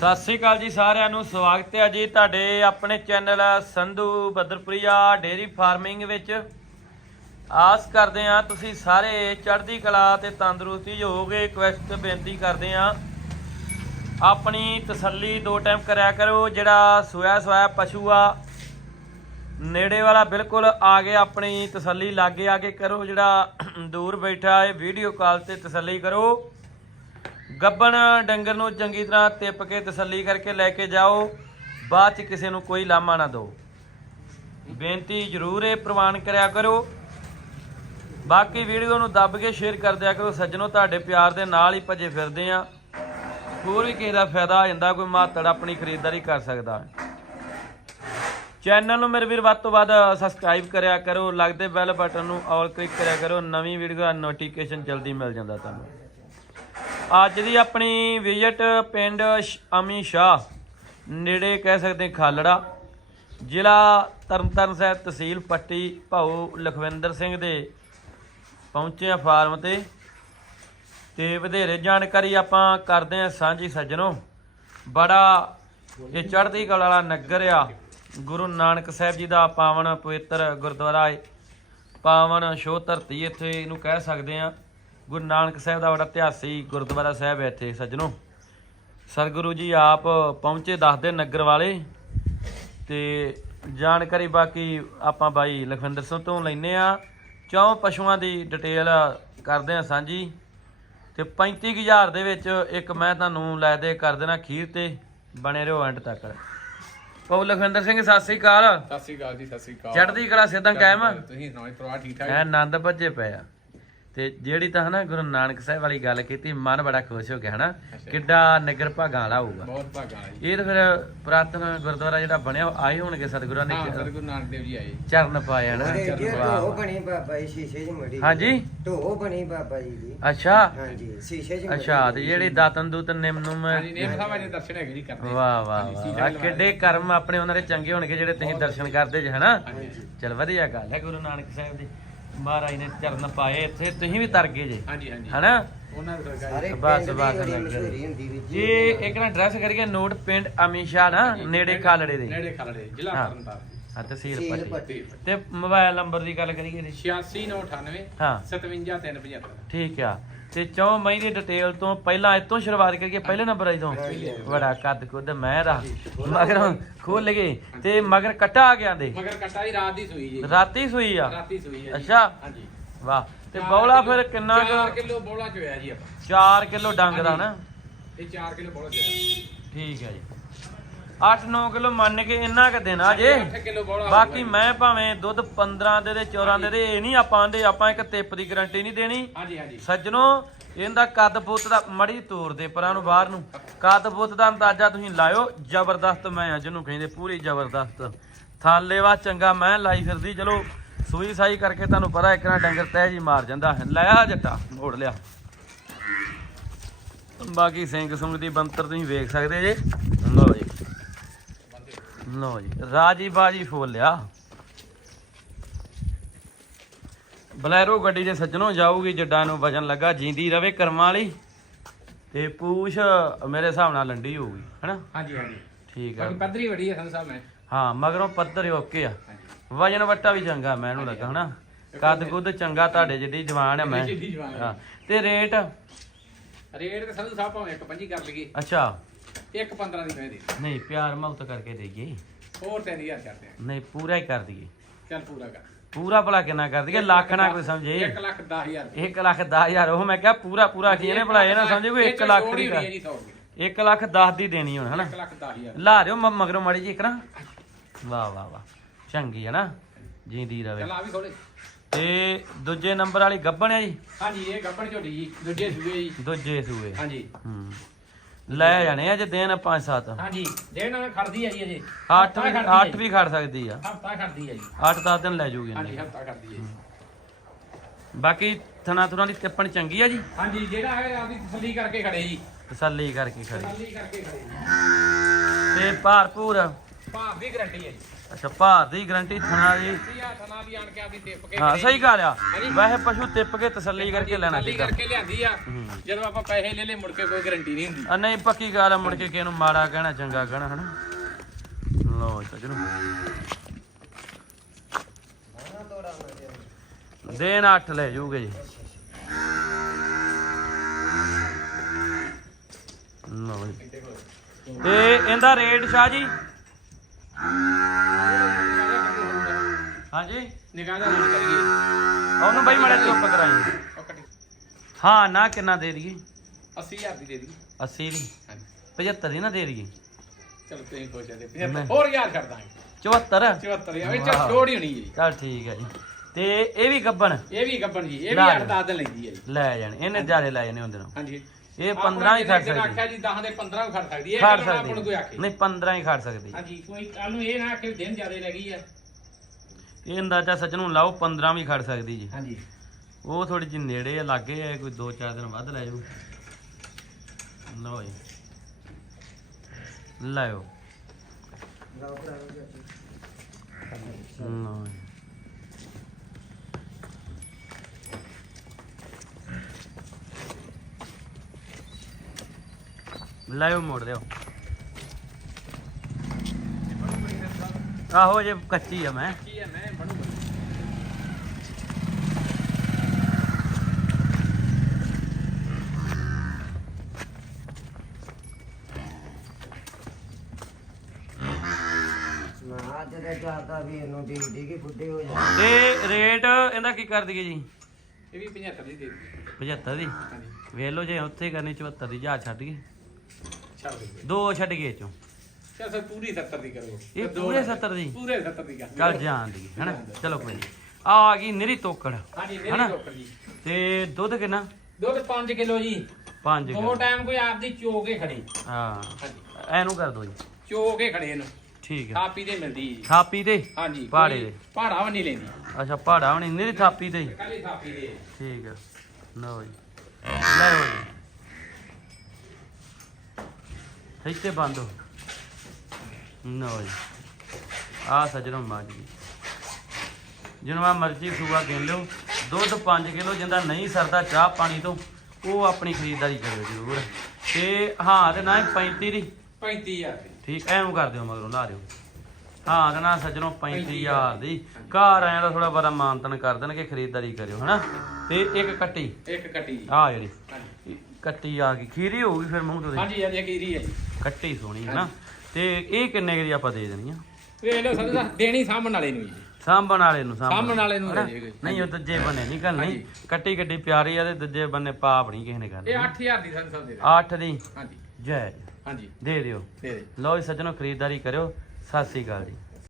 ਸਤਿ ਸ੍ਰੀ ਅਕਾਲ ਜੀ ਸਾਰਿਆਂ ਨੂੰ, ਸਵਾਗਤ ਹੈ ਜੀ ਤੁਹਾਡੇ ਆਪਣੇ channel Sandhu Badarpriya dairy farming ਵਿੱਚ। ਆਸ ਕਰਦੇ ਹਾਂ ਤੁਸੀਂ ਸਾਰੇ ਚੜ੍ਹਦੀ ਕਲਾ ਤੇ ਤੰਦਰੁਸਤੀ ਹੋਵੋਗੇ ਰਿਕਵੈਸਟ ਬੇਨਤੀ ਕਰਦੇ ਹਾਂ। ਆਪਣੀ ਤਸੱਲੀ ਦੋ ਟਾਈਮ ਕਰਿਆ ਕਰੋ, ਜਿਹੜਾ ਸੋਇਆ ਸੋਇਆ ਪਸ਼ੂ ਆ, ਨੇੜੇ ਵਾਲਾ ਬਿਲਕੁਲ ਆ ਕੇ ਆਪਣੀ ਤਸੱਲੀ ਲਾਗੇ ਆ ਕੇ ਕਰੋ, ਜਿਹੜਾ ਦੂਰ ਬੈਠਾ ਹੈ ਵੀਡੀਓ ਕਾਲ ਤੇ ਤਸੱਲੀ ਕਰੋ। ਗੱਬਣ ਡੰਗਰ ਨੂੰ ਚੰਗੀ ਤਰ੍ਹਾਂ ਤਿੱਪ ਕੇ ਤਸੱਲੀ ਕਰਕੇ ਲੈ ਕੇ ਜਾਓ। ਬਾਅਦ ਚ ਕਿਸੇ ਨੂੰ ਕੋਈ ਲਾਮਾ ਨਾ ਦਿਓ। ਬੇਨਤੀ ਜ਼ਰੂਰ ਇਹ ਪ੍ਰਵਾਨ ਕਰਿਆ ਕਰੋ। ਬਾਕੀ ਵੀਡੀਓ ਨੂੰ ਦੱਬ ਕੇ ਸ਼ੇਅਰ ਕਰ ਦਿਆ ਕਰੋ। ਸੱਜਣੋ, ਤੁਹਾਡੇ ਪਿਆਰ ਦੇ ਨਾਲ ਹੀ ਭੱਜੇ ਫਿਰਦੇ ਆ। ਹੋਰ ਵੀ ਕਿਸੇ ਦਾ ਫਾਇਦਾ ਹੋ ਜਾਂਦਾ, ਕੋਈ ਮਾਤੜ ਆਪਣੀ ਖਰੀਦਦਾਰੀ ਕਰ ਸਕਦਾ। ਚੈਨਲ ਨੂੰ ਮੇਰੇ ਵੀਰ ਵੱਧ ਤੋਂ ਵੱਧ ਸਬਸਕ੍ਰਾਈਬ ਕਰਿਆ ਕਰੋ। ਲੱਗਦੇ ਬੈਲ ਬਟਨ ਨੂੰ ਆਲ ਕਲਿੱਕ ਕਰਿਆ ਕਰੋ। ਨਵੀਂ ਵੀਡੀਓ ਦਾ ਨੋਟੀਫਿਕੇਸ਼ਨ ਜਲਦੀ ਮਿਲ ਜਾਂਦਾ ਤੁਹਾਨੂੰ। ਅੱਜ ਦੀ ਆਪਣੀ ਵਿਜ਼ਿਟ ਪਿੰਡ ਸ਼- ਅਮੀ ਸ਼ਾਹ, ਨੇੜੇ ਕਹਿ ਸਕਦੇ ਖਾਲੜਾ, ਜ਼ਿਲ੍ਹਾ ਤਰਨਤਾਰਨ ਸਾਹਿਬ ਤਹਿਸੀਲ ਪੱਟੀ ਭਾਊ ਲਖਵਿੰਦਰ ਸਿੰਘ ਦੇ ਪਹੁੰਚੇ ਆ ਫਾਰਮ ਤੇ। ਤੇ ਵਧੇਰੇ ਜਾਣਕਾਰੀ ਆਪਾਂ ਕਰਦੇ ਆ ਸਾਂਝੀ ਸੱਜਣੋ। ਬੜਾ ਇਹ ਚੜ੍ਹਦੀ ਕਲਾ ਵਾਲਾ ਨਗਰ ਆ। ਗੁਰੂ ਨਾਨਕ ਸਾਹਿਬ ਜੀ ਦਾ ਪਾਵਨ ਪਵਿੱਤਰ ਗੁਰਦੁਆਰਾ ਹੈ ਪਾਵਨ ਸ਼ੋਹ ਧਰਤੀ ਇੱਥੇ ਇਹਨੂੰ ਕਹਿ ਸਕਦੇ ਆ ਗੁਰੂ ਨਾਨਕ ਸਾਹਿਬ ਦਾ ਬੜਾ ਇਤਿਹਾਸੀ ਗੁਰਦੁਆਰਾ ਸਾਹਿਬ ਹੈ ਇੱਥੇ ਸੱਜਣੋ। ਸਰਗੁਰੂ ਜੀ ਆਪ ਪਹੁੰਚੇ ਦੱਸਦੇ ਨਗਰ ਵਾਲੇ ਤੇ ਜਾਣਕਾਰੀ ਬਾਕੀ ਆਪਾਂ ਬਾਈ ਲਖਵਿੰਦਰ ਸਿੰਘ ਤੋਂ ਲੈਨੇ ਆ ਚੌਂ ਪਸ਼ੂਆਂ ਦੀ ਡਿਟੇਲ ਕਰਦੇ ਆ ਸਾਂਝੀ। ਤੇ 35000 ਦੇ ਵਿੱਚ ਇੱਕ ਮੈਂ ਤੁਹਾਨੂੰ ਲੈ ਦੇ ਕਰ ਦੇਣਾ ਖੀਰ ਤੇ ਬਣੇ ਰਹੋ ਐਂਡ ਤੱਕ। ਪਾਉ ਲਖਵਿੰਦਰ ਸਿੰਘ ਸਤਿ ਸ੍ਰੀ ਅਕਾਲ। ਸਤਿ ਸ਼੍ਰੀ ਅਕਾਲ ਜੀ ਸਤਿ ਸ਼੍ਰੀ ਅਕਾਲ। ਚੜ੍ਹਦੀ ਕਲਾ ਸਿੱਧਾ ਕਾਇਮ? ਤੁਸੀਂ ਸੁਣਾਓ ਪਰਿਵਾਰ ਠੀਕ ਠਾਕ? ਐ ਆਨੰਦ ਭੱਜੇ ਪਏ ਆ। ਤੇ ਜਿਹੜੀ ਤਾਂ ਹਨਾ ਗੁਰੂ ਨਾਨਕ ਸਾਹਿਬ ਵਾਲੀ ਗੱਲ ਕੀਤੀ ਮਨ ਬੜਾ ਖੁਸ਼ ਹੋ ਗਿਆ ਹਨਾ। ਕਿੱਡਾ ਨਗਰ ਭਾਗਾਂ ਵਾਲਾ ਹੋਊਗਾ। ਬਹੁਤ ਭਾਗਾ ਇਹ ਤਾਂ ਫਿਰ ਪੁਰਾਤਨ ਗੁਰਦੁਆਰਾ ਜਿਹੜਾ ਬਣਿਆ ਉਹ ਆਏ ਹੋਣਗੇ ਸਤਿਗੁਰਾਂ ਨੇ ਸਤਿਗੁਰੂ ਨਾਨਕ ਦੇਵ ਜੀ ਆਏ। ਚਰਨ ਪਾਏ ਹਨਾ। ਢੋ। ਬਣੀ ਬਾਬਾ ਜੀ ਸ਼ੀਸ਼ੇ 'ਚ ਮੜੀ। ਹਾਂਜੀ। ਢੋ ਬਣੀ ਬਾਬਾ ਜੀ ਦੀ। ਅੱਛਾ। ਹਾਂਜੀ ਸ਼ੀਸ਼ੇ 'ਚ ਅੱਛਾ ਤੇ ਜਿਹੜੀ ਦਾਤਨ ਦੂਤਨ ਨਿਮ ਨੂੰ ਹਾਂਜੀ ਨੇਮ ਸਾਹਿਬ ਦੇ ਦਰਸ਼ਨ ਹੈਗੇ ਜੀ ਕਰਦੇ। ਵਾਹ ਵਾਹ ਵਾਹ ਕਿੱਡੇ ਕਰਮ ਆਪਣੇ ਉਹਨਾਂ ਦੇ ਚੰਗੇ ਹੋਣਗੇ ਜਿਹੜੇ ਤੁਸੀਂ ਦਰਸ਼ਨ ਕਰਦੇ ਜੇ ਹਨਾ? ਹਾਂਜੀ। ਚਲ ਵਧੀਆ ਗੱਲ ਹੈ ਗੁਰੂ ਨਾਨਕ ਸਾਹਿਬ ਦੇ। ਮਹਾਰਾਜ ਨੇ ਚਰਨ ਪਾਏ ਇੱਥੇ ਤੁਸੀਂ ਵੀ ਤਰ ਗਏ ਜੇ। ਹਾਂਜੀ ਹਾਂਜੀ। ਹਨਾ? ਉਹਨਾਂ ਦੇ ਸਰਕਾਰ ਬਸ, ਬਸ ਜੀ ਇੱਕ ਨਾ ਐਡਰੈਸ ਕਰੀਏ ਨੋਟ ਪਿੰਡ ਅਮੀਸ਼ਾ ਨਾ ਨੇੜੇ ਖਾਲੜੇ ਦੇ। ਨੇੜੇ ਖਾਲੜੇ ਜ਼ਿਲ੍ਹਾ ਹਾਂ। ਤਰਨਤਾਰਨ ਹਾਂ ਤਹਿਸੀਲ ਸੀਲ ਪੱਟੀ। ਤੇ ਮੋਬਾਈਲ ਨੰਬਰ ਦੀ ਗੱਲ ਕਰੀਏ ਜੀ। 86998 ਹਾਂ। 57375 ਠੀਕ ਆ। ਤੇ ਚੌ ਮਈ ਦੀ ਡਿਟੇਲ ਤੋਂ ਪਹਿਲਾਂ ਇਹ ਤੋਂ ਸ਼ੁਰੂਆਤ ਕਰੀਏ ਪਹਿਲੇ ਨੰਬਰ ਆਈ ਤੋਂ? ਬੜਾ ਕੱਦ ਕੁੱਦ ਮੈਂ ਦਾ ਮਗਰ ਖੋਲ ਗਏ ਤੇ ਮਗਰ ਕੱਟਾ ਆ ਗਿਆ ਦੇ? ਮਗਰ ਕੱਟਾ ਦੀ ਰਾਤ ਦੀ ਸੂਈ ਜੀ। ਰਾਤੀ ਸੂਈ ਆ? ਰਾਤੀ ਸੂਈ ਹੈ ਜੀ। ਅੱਛਾ। ਹਾਂਜੀ। ਵਾਹ। ਤੇ ਬੌਲਾ ਫਿਰ ਕਿੰਨਾ 4 ਕਿਲੋ ਬੋਲਾ ਚੋਇਆ ਜੀ ਆਪਾਂ। 4 ਕਿਲੋ ਡੰਗ ਦਾ ਨਾ? ਇਹ 4 ਕਿਲੋ ਬੋਲਾ ਚੋਇਆ। ਠੀਕ ਹੈ ਜੀ। 8-9 ਕਿਲੋ ਮੰਨ ਕੇ ਇੰਨਾ ਕ ਦੇਣਾ ਜੇ। 8 ਕਿਲੋ ਬੋਲਾ ਬਾਕੀ ਮੈਂ ਭਾਵੇਂ ਦੁੱਧ 15 ਦੇ ਦੇ 14 ਦੇ ਦੇ ਇਹ ਨਹੀਂ ਆਪਾਂ ਆਂਦੇ ਆਪਾਂ ਇੱਕ ਤਿੱਪ ਦੀ ਗਾਰੰਟੀ ਨਹੀਂ ਦੇਣੀ। ਹਾਂਜੀ ਹਾਂਜੀ। ਸੱਜਣੋ ਇਹਦਾ ਕੱਦ ਪੁੱਤ ਦਾ ਮੜੀ ਤੋਰ ਦੇ ਪਰਾਂ ਨੂੰ ਬਾਹਰ ਨੂੰ। ਕੱਦ ਪੁੱਤ ਦਾ ਅੰਦਾਜ਼ਾ ਤੁਸੀਂ ਲਾਇਓ ਜ਼ਬਰਦਸਤ ਮੈਂ ਆ ਜਿਹਨੂੰ ਕਹਿੰਦੇ ਪੂਰੀ ਜ਼ਬਰਦਸਤ। ਥਾਲੇਵਾ ਚੰਗਾ ਮੈਂ ਲਾਈ ਫਿਰਦੀ ਚਲੋ ਸੂਈ ਸਾਈ ਕਰਕੇ ਤੁਹਾਨੂੰ ਪਤਾ ਇੱਕ ਨਾ ਡੰਗਰ ਤਹਿ ਜੀ ਮਾਰ ਜਾਂਦਾ। ਲਾਇਆ ਜੱਟਾ ਮੋੜ ਲਿਆ। ਬਾਕੀ ਸਿੰਘ ਸੁੰਗ ਦੀ ਬੰਤਰ ਤੁਸੀਂ ਵੇਖ ਸਕਦੇ ਜੀ। ਲਓ ਜੀ ਰਾਜੀ ਬਾਜੀ ਫੋਲ ਲਿਆ ਬਲੈਰੋ ਗੱਡੀ ਦੇ ਸੱਜਣੋਂ ਜਾਊਗੀ ਜੱਡਾਂ ਨੂੰ ਵਜਨ ਲੱਗਾ ਜਿੰਦੀ ਰਵੇ ਕਰਮਾਂ ਵਾਲੀ। ਤੇ ਪੂਛ ਮੇਰੇ ਹਿਸਾਬ ਨਾਲ ਲੰਡੀ ਹੋਊਗੀ ਹਨਾ? ਹਾਂਜੀ ਹਾਂਜੀ। ਠੀਕ ਆ। ਬਾਕੀ ਪੱਧਰੀ ਵੜੀ ਹੈ ਨੇ ਹਾਂ ਮਗਰੋਂ ਪੱਧਰ ਓਕੇ ਆ। ਵਜਨ ਵੱਟਾ ਵੀ ਚੰਗਾ ਮੈਨੂੰ ਲੱਗਾ ਹਨਾ? ਕੱਦ ਕੁੱਦ ਚੰਗਾ ਤੁਹਾਡੇ ਜਿੱਡੀ ਜਵਾਨ ਹੈ ਮੈਂ। ਜਿੱਡੀ ਜਵਾਨ ਹੈ। ਹਾਂ। ਤੇ ਰੇਟ? ਰੇਟ ਤੇ ਸੰਤ ਸਾਹਿਬ ਭਾਵੇਂ ਇੱਕ ਪੰਜੀ ਕਰ ਲਈਏ। ਅੱਛਾ। ਇੱਕ 15 ਦੀ ਮੈਂ ਦੇ ਨਹੀਂ ਪਿਆਰ ਮੁਹੱਬਤ ਕਰਕੇ ਦੇਈਏ ਹੋਰ 3000 ਕਰਦੇ ਆ ਨਹੀਂ ਪੂਰਾ ਹੀ ਕਰ ਦਈਏ। ਚੱਲ ਪੂਰਾ ਕਰ। ਪੂਰਾ ਭਲਾ ਕਿੰਨਾ ਕਰ ਦਈਏ? ਲੱਖ ਨਾ ਕੋਈ ਸਮਝੇ। 1 ਲੱਖ 10000 1 ਲੱਖ 10000 ਉਹ ਮੈਂ ਕਿਹਾ ਪੂਰਾ ਪੂਰਾ ਕੀ ਇਹਨੇ ਭਲਾ ਇਹ ਨਾ ਸਮਝੇ ਕੋਈ? 1 ਲੱਖ ਦੀ ਦੀ ਜੀ 100 ਰੁਪਏ। 1 ਲੱਖ 10 ਦੀ ਦੇਣੀ ਹੁਣ ਹਨਾ? 1 ਲੱਖ 10000 ਲਾ ਰਿਓ ਮਗਰੋਂ ਮਾੜੀ ਜੀ ਕਰਾਂ ਵਾਹ ਵਾਹ ਵਾਹ। ਚੰਗੀ ਹੈ ਨਾ? ਜਿੰਦੀ ਰਵੇ। ਚੱਲ ਆ ਵੀ ਥੋੜੇ ਤੇ ਦੂਜੇ ਨੰਬਰ ਵਾਲੀ ਗੱਬਣ ਹੈ ਜੀ? ਹਾਂਜੀ ਇਹ ਗੱਪਣ ਝੋਟੀ ਜੀ। ਦੂਜੇ ਸੂਏ ਜੀ। ਦੂਜੇ ਸੂਏ। ਹਾਂਜੀ। ਹੂੰ। ਲੈ ਜਾਣੇ ਅੱਜ ਦਿਨ 5-7 ਹਾਂਜੀ ਦੇਣ ਨਾਲ ਖੜਦੀ ਹੈ ਜੀ ਅਜੇ। 8 ਵੀ 8 ਵੀ ਖੜ ਸਕਦੀ ਆ। ਹਫਤਾ ਖੜਦੀ ਹੈ ਜੀ। 8-10 ਦਿਨ ਲੈ ਜੂਗੀ ਹਾਂਜੀ। ਹਫਤਾ ਖੜਦੀ ਹੈ ਜੀ। ਬਾਕੀ ਥਣਾ ਥੁਣਾ ਦੀ ਟਿੱਪਣ ਚੰਗੀ ਆ ਜੀ? ਹਾਂਜੀ ਜਿਹੜਾ ਹੈ ਆਪਦੀ ਤਸੱਲੀ ਕਰਕੇ ਖੜੇ ਜੀ। ਤਸੱਲੀ ਕਰਕੇ ਖੜੀ। ਤਸੱਲੀ ਕਰਕੇ ਖੜੇ ਜੀ। ਤੇ ਭਾਰਪੂਰ ਭਾਵ ਦੀ ਗਰੰਟੀ ਹੈ ਜੀ। ਅੱਛਾ ਭਾਰ ਦੀ ਗਰੰਟੀ ਥਣਾ ਦੀ। ਆਣ ਕੇ ਆਪਦੀ ਟਿਪ ਕੇ ਹਾਂ। ਸਹੀ ਗੱਲ ਆ। ਵੈਸੇ ਪਸ਼ੂ ਟਿੱਪ ਕੇ ਤਸੱਲੀ ਕਰਕੇ ਲੈਣਾ ਚਾਹੀਦਾ। ਕਰਕੇ ਲਿਆਂਦੀ ਆ। ਜਦੋਂ ਆਪਾਂ ਪੈਸੇ ਲੈ ਲੇ ਮੁੜ ਕੇ ਕੋਈ ਗਾਰੰਟੀ ਨਹੀਂ ਹੁੰਦੀ। ਆ ਨਹੀਂ ਪੱਕੀ ਗੱਲ ਆ ਮੁੜ ਕੇ ਕਿਸੇ ਨੂੰ ਮਾੜਾ ਕਹਿਣਾ ਚੰਗਾ ਕਹਿਣਾ ਹਨਾ? ਲੋ ਸਜਣੋ ਦੇਣ 8 ਲੈ ਜੂਗੇ ਜੀ। ਲਓ ਜੀ। ਤੇ ਇਹਦਾ ਰੇਟ ਸ਼ਾਹ ਜੀ? ਹਾਂਜੀ? ਨਿਗਾਹ ਦਾ ਰੇਟ ਕਰੀਏ। ਉਹਨੂੰ ਬਈ ਮੜਾ ਚੁੱਪ ਕਰਾਈ। ਹਾਂ ਨਾ ਕਿੰਨਾ ਦੇ ਦਈਏ? 80000 ਦੀ ਦੇ ਦੀ 80 ਦੀ? ਹਾਂਜੀ। 75 ਦੀ ਨਾ ਦੇ ਦਈਏ। ਚਲੋ ਤੁਸੀਂ ਜਾਂਦੇ। ਨਹੀਂ। 75 ਹੋਰ ਯਾਰ ਕਰ ਦਾਂਗੇ। 74 74 ਇਹ ਵਾਹ। ਚ ਛੋੜ ਹੀ ਹੋਣੀ ਜੀ। ਚਲ ਠੀਕ ਹੈ ਜੀ। ਤੇ ਇਹ ਵੀ ਗੱਬਣ? ਇਹ ਵੀ ਗੱਬਣ ਜੀ। ਇਹ ਵੀ ਲੈ 8 10 ਦਿਨ ਲੈਂਦੀ ਹੈ ਜੀ। ਲੈ ਜਾਣ। ਇਹਨੇ ਜਿਆਦੇ ਲੈ ਜਾਣੇ ਹੁੰਦੇ ਨੂੰ ਹਾਂਜੀ। ਇਹ 15 ਹੀ ਖੜ ਆਖਿਆ ਸਕਦੀ। ਜੀ 10 ਦੇ 15 ਵੀ ਖੜ ਸਕਦੀ। ਹੈ ਇਹ ਆਪਾਂ ਨੂੰ ਕੋਈ ਆਖੇ। ਨਹੀਂ 15 ਹੀ ਖੜ ਸਕਦੀ। ਹਾਂਜੀ ਕੋਈ ਕੱਲ ਨੂੰ ਇਹ ਨਾ ਕਿ ਦਿਨ ਜ਼ਿਆਦੇ ਲੱਗੀ ਆ ਇਹ ਅੰਦਾਜ਼ਾ ਸੱਚ ਨੂੰ ਲਾਓ 15 ਵੀ ਖੜ ਸਕਦੀ ਜੀ। ਹਾਂਜੀ। ਉਹ ਥੋੜੀ ਜਿਹੀ ਨੇੜੇ ਆ ਲਾਗੇ ਆ ਕੋਈ 2-4 ਦਿਨ ਵੱਧ ਲੈ ਜਾਊ। ਲਓ ਜੀ। ਲਾਓ ਜੀ। ਲਾਓ ਮੋੜ ਦਿਓ। ਆਹੋ ਜੇ ਕੱਚੀ ਆ ਮੈਂ ਕੀ ਹੈ ਮੈਂ ਬਣੂਗਾ ਨਾ ਅੱਜ ਦੇ ਜਾਂਦਾ ਵੀ ਇਹਨੂੰ ਡੀ ਡੀ ਕੇ ਬੁੱਢੇ ਹੋ ਜਾਂਦੇ ਤੇ ਰੇਟ ਇਹਦਾ ਕੀ ਕਰ ਦਈਏ ਜੀ? ਇਹ ਵੀ 75 ਦੀ ਦੇ ਦਿਓ। 75 ਦੀ? ਹਾਂਜੀ। ਵੇਖ ਲਓ ਜੇ ਉੱਥੇ ਕਰਨੀ 74 ਦੀ ਜਾ ਛੱਡ ਗਏ ਛੱਡ ਦਿਓ ਦੋ ਛੱਡ ਗਏ ਚੋਂ। ਚਲ ਸਰ ਪੂਰੀ 70 ਦੀ ਕਰੋ। ਇਹ ਦੋ ਪੂਰੇ ਨਾ- 70 ਦੀ? ਪੂਰੇ 70 ਦੀ ਕਰ ਚੱਲ ਜਾਣ ਦੀ ਹੈਨਾ? ਚਲੋ ਕੋਈ ਨੀ। ਆ ਆ ਗਈ ਨਿਰੀ ਤੋਕੜ ਹਾਂਜੀ ਹਨਾ? ਮੇਰੀ ਡਾਕਟਰ ਜੀ। ਤੇ ਦੁੱਧ ਕਿੰਨਾ? ਦੁੱਧ 5 ਕਿਲੋ ਜੀ। 5 ਦੋ ਟਾਈਮ ਕੋਈ ਆਪਦੀ ਚੋ ਕੇ ਖੜੇ। ਹਾਂ। ਹਾਂਜੀ। ਐਨੂੰ ਕਰ ਦੋ ਜੀ। ਚੋ ਕੇ ਖੜੇ ਇਹਨੂੰ। ਠੀਕ ਹੈ ਥਾਪੀ ਦੇ ਮਿਲਦੀ ਜੀ। ਥਾਪੀ ਤੇ? ਹਾਂਜੀ ਪਹਾੜੇ ਦੇ। ਪਹਾੜਾ ਵੀ ਨਹੀਂ ਲੈਂਦੀ। ਅੱਛਾ ਪਹਾੜਾ ਹੋਣੀ ਨਿਰੀ ਥਾਪੀ ਤੇ? ਹੀ। ਕੱਲੀ ਥਾਪੀ ਦੇ ਠੀਕ ਹੈ ਲਓ ਜੀ। ਲਓ ਜੀ। ਇੱਥੇ ਬੰਦ ਹੋ। ਲਓ ਜੀ। ਆ ਸਜਣੋ ਮੱਝ ਜੀ। ਜਿਹਨੂੰ ਆ ਮਰਜ਼ੀ ਸੂਆ ਗਿਣ ਲਿਓ। ਦੁੱਧ 5 ਕਿਲੋ ਜਿੰਦਾ ਨਹੀਂ ਸਰਦਾ ਚਾਹ ਪਾਣੀ ਤੋਂ ਉਹ ਆਪਣੀ ਖਰੀਦਦਾਰੀ ਕਰਿਓ ਜ਼ਰੂਰ। ਤੇ ਹਾਂ ਤੇ ਨਾ ਹੀ 35 ਦੀ। 35000 ਦੀ। ਠੀਕ ਐਨੂੰ ਕਰ ਦਿਓ ਮਗਰੋਂ ਲਾ ਦਿਓ। ਹਾਂ ਤੇ ਨਾ ਸੱਜਣੋ 35000 ਦੀ। ਘਰ ਆਇਆ ਤਾਂ ਥੋੜਾ ਬੜਾ ਮਾਨਤਨ ਕਰ ਦੇਣਗੇ ਖਰੀਦਦਾਰੀ ਕਰਿਓ ਹਨਾ? ਤੇ ਇੱਕ ਕੱਟੀ। ਇੱਕ ਕੱਟੀ। ਆ ਜਿਹੜੀ। ਕੱਟੀ ਆ ਗਈ। ਖੀਰੀ ਹੋਊਗੀ ਫਿਰ ਮੂੰਹ ਤੋਂ ਦੀ? ਹਾਂਜੀ ਹਾਂਜੀ ਕੀਰੀ ਹੈ ਜੀ। ਕੱਟੀ ਸੋਹਣੀ ਹੈ ਨਾ ਤੇ ਇਹ ਕਿੰਨੇ ਕੁ ਦੀ ਆਪਾਂ ਦੇ ਦੇਣੀ ਆ? ਵੇਖ ਲਓ ਸਾਨੂੰ ਦੇਣੀ ਸਾਂਭਣ ਵਾਲੇ ਨੂੰ ਜੀ। ਸਾਂਭਣ ਵਾਲੇ ਨੂੰ ਸਾਂਭਣ ਵਾਲੇ ਨੂੰ ਹਨਾ? ਦੇ। ਨਹੀਂ ਉਹ ਦੂਜੇ ਬੰਨੇ ਨਹੀਂ ਕਰਨੀ। ਹਾਂਜੀ। ਕੱਟੀ ਕੱਟੀ ਪਿਆਰੀ ਆ ਤੇ ਦੂਜੇ ਬੰਨੇ ਪਾਪ ਨਹੀਂ ਕਿਸੇ ਨੇ ਇਹ ਕਰਨੀ 8000 ਦੀ ਸਾਨੂੰ ਸਭ ਦੇ ਦਿਓ। 8 ਦੀ? ਹਾਂਜੀ। ਜੈ। ਹਾਂਜੀ। ਦੇ ਦਿਓ। ਦੇ ਦੇ। ਲਓ ਜੀ ਸੱਜਣੋ ਖਰੀਦਦਾਰੀ ਕਰਿਓ। ਸਤਿ ਸ੍ਰੀ ਅਕਾਲ ਜੀ।